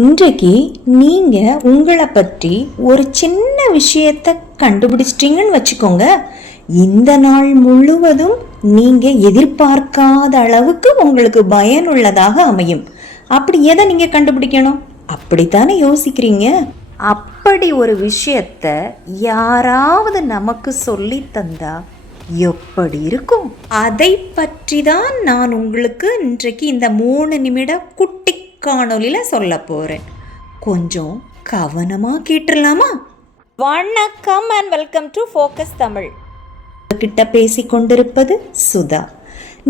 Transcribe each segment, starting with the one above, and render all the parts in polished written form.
இன்றைக்கு நீங்க உங்களை பற்றி ஒரு சின்ன விஷயத்தை கண்டுபிடிச்சிட்டீங்கன்னு வச்சுக்கோங்க. இந்த நாள் முழுவதும் நீங்க எதிர்பார்க்காத அளவுக்கு உங்களுக்கு பயனுள்ளதாக அமையும். அப்படி எதை நீங்க கண்டுபிடிக்கணும்? அப்படித்தானே யோசிக்கிறீங்க? அப்படி ஒரு விஷயத்த யாராவது நமக்கு சொல்லி தந்தா எப்படி இருக்கும்? அதை பற்றி தான் நான் உங்களுக்கு இன்றைக்கு இந்த 3 நிமிட குட்டி காணொலியில் சொல்ல போகிறேன். கொஞ்சம் கவனமாக கேட்டுடலாமா? வணக்கம் and welcome to focus Tamil. கிட்ட பேசி கொண்டிருப்பது சுதா.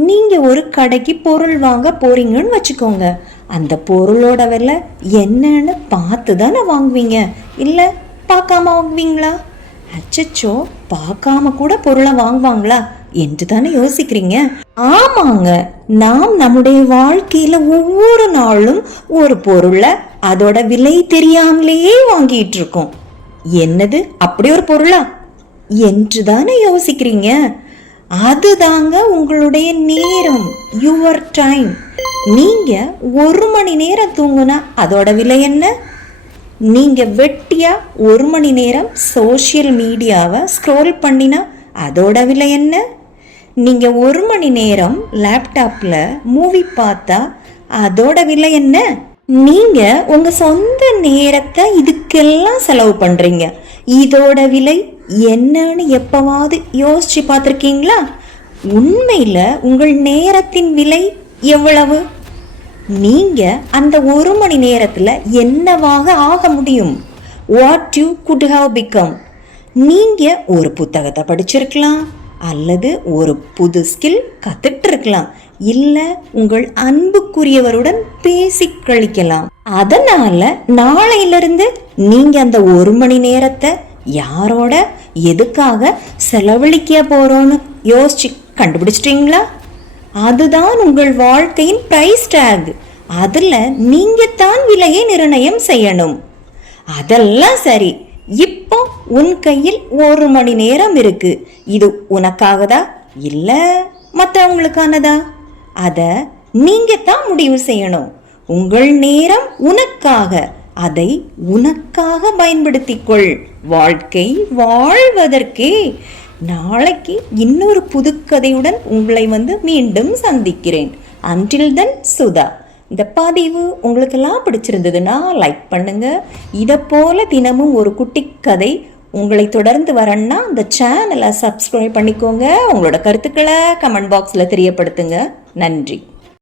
நீங்கள் ஒரு கடைக்கு பொருள் வாங்க போறீங்கன்னு வச்சுக்கோங்க. அந்த பொருளோட விலை என்னன்னு பார்த்து தானே வாங்குவீங்க, இல்லை பார்க்காம வாங்குவீங்களா? அச்சச்சோ, பார்க்காம கூட பொருளை வாங்குவாங்களா என்று தானே யோசிக்கிறீங்க. ஆமாங்க, நாம் நம்முடைய வாழ்க்கையில ஒவ்வொரு நாளும் ஒரு பொருளை அதோட விலை தெரியாமலேயே வாங்கிட்டு இருக்கோம். என்னது, அப்படி ஒரு பொருளா என்று தானே யோசிக்கிறீங்க. அதுதாங்க உங்களுடைய நேரம், யுவர் டைம். நீங்க 1 மணி நேரம் தூங்குனா அதோட விலை என்ன? நீங்க வெட்டியா 1 மணி நேரம் சோஷியல் மீடியாவை ஸ்க்ரோல் பண்ணினா அதோட விலை என்ன? நீங்க 1 மணி நேரம் லேப்டாப்ல மூவி பார்த்தா அதோட விலை என்ன? நீங்க உங்க சொந்த நேரத்தை இதுக்கெல்லாம் செலவு பண்றீங்க. இதோட விலை என்னன்னு எப்பவாவது யோசிச்சு பார்த்துருக்கீங்களா? உண்மையில உங்கள் நேரத்தின் விலை எவ்வளவு? நீங்க அந்த 1 மணி நேரத்துல என்னவாக ஆக முடியும்? What you could have become. நீங்க ஒரு புத்தகத்தை படிச்சிருக்கலாம், அல்லது ஒரு புது ஸ்கில் கத்துட்டு இருக்கலாம், இல்ல உங்கள் அன்புக்குரியவருடன் பேசி கழிக்கலாம். அதனால நாளையிலிருந்து நீங்க அந்த 1 மணி நேரத்தை யாரோட எதுக்காக செலவழிக்க போறோன்னு யோசிச்சு கண்டுபிடிச்சிட்டீங்களா? அதுதான் உங்கள் வாழ்க்கையின் பிரைஸ் டேக். அதுல நீங்க தான் விலையை நிர்ணயம் செய்யணும். அதெல்லாம் சரி, இப்போ உன் கையில் 1 மணி நேரம் இருக்கு. இது உனக்காகதா இல்ல மற்றவங்களுக்கானதா? அத நீங்க தான் முடிவு செய்யணும். உங்கள் நேரம் உனக்காக, அதை உனக்காக பயன்படுத்திக்கொள். வாழ்க்கை வாழ்வதற்கே. நாளைக்கு இன்னொரு புதுக்கதையுடன் உங்களை மீண்டும் சந்திக்கிறேன். Until then, Sudha. இந்த பதிவு உங்களுக்கெல்லாம் பிடிச்சிருந்ததுன்னா லைக் பண்ணுங்க. இதை போல தினமும் ஒரு குட்டி கதை உங்களை தொடர்ந்து வரணும்னா இந்த சேனலை சப்ஸ்கிரைப் பண்ணிக்கோங்க. உங்களோட கருத்துக்களை கமெண்ட் பாக்ஸில் தெரியப்படுத்துங்க. நன்றி.